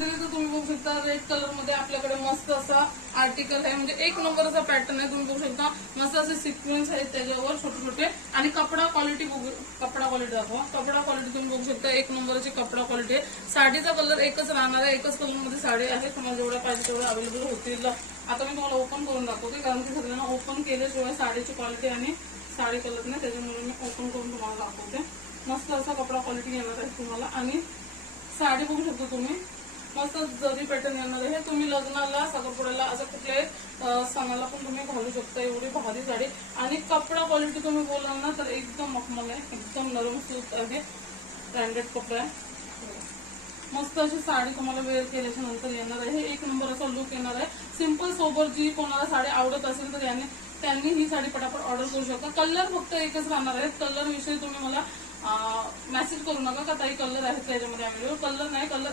Pattern दिली तर तुम्ही बघू शकता रेड कलर मध्ये आपल्याकडे मस्त असा आर्टिकल आहे, म्हणजे एक नंबर असा पॅटर्न आहे. तुम्ही बघू शकता मस्त असे सिक्वेन्स आहेत त्याच्यावर छोटे छोटे. आणि कपडा क्वालिटी दाखवा. कपडा क्वालिटी तुम्ही बघू शकता एक नंबरची कपडा क्वालिटी आहे. साडीचा कलर एकच राहणार आहे, एकच कलर मध्ये साडी आहे. तुम्हाला जेवढ्या पाहिजे तेवढ्या अवेलेबल होतील. आता मी तुम्हाला ओपन करून दाखवते, कारण की सगळ्यांना ओपन केल्याशिवाय साडीची क्वालिटी आणि साडी कलर नाही, त्याच्यामुळे मी ओपन करून तुम्हाला दाखवते. मस्त असा कपडा क्वालिटी येणार आहे तुम्हाला. आणि साडी बघू शकतो तुम्ही मस्त जरी पॅटर्न येणार आहे. तुम्ही लग्नाला साखरपुड्याला असं कुठल्याही सणाला पण तुम्ही घालू शकता, एवढी भारी साडी. आणि कपडा क्वालिटी तुम्ही बोलाल ना तर एकदम मखमल आहे, एकदम नरम सूत आहे, ब्रँडेड कपडा आहे. मस्त अशी साडी तुम्हाला वेअर केल्याच्या नंतर येणार आहे. एक नंबर असा लुक येणार आहे. सिंपल सोबर जी कोणाला साडी आवडत असेल तर त्यांनी ही साडी पटापट ऑर्डर करू शकता. कलर फक्त एकच राहणार आहे. कलर विषयी तुम्ही मला मेसेज करू नका का ताई कलर आहेत त्याच्यामध्ये अवेलेबल. कलर नाही, कलर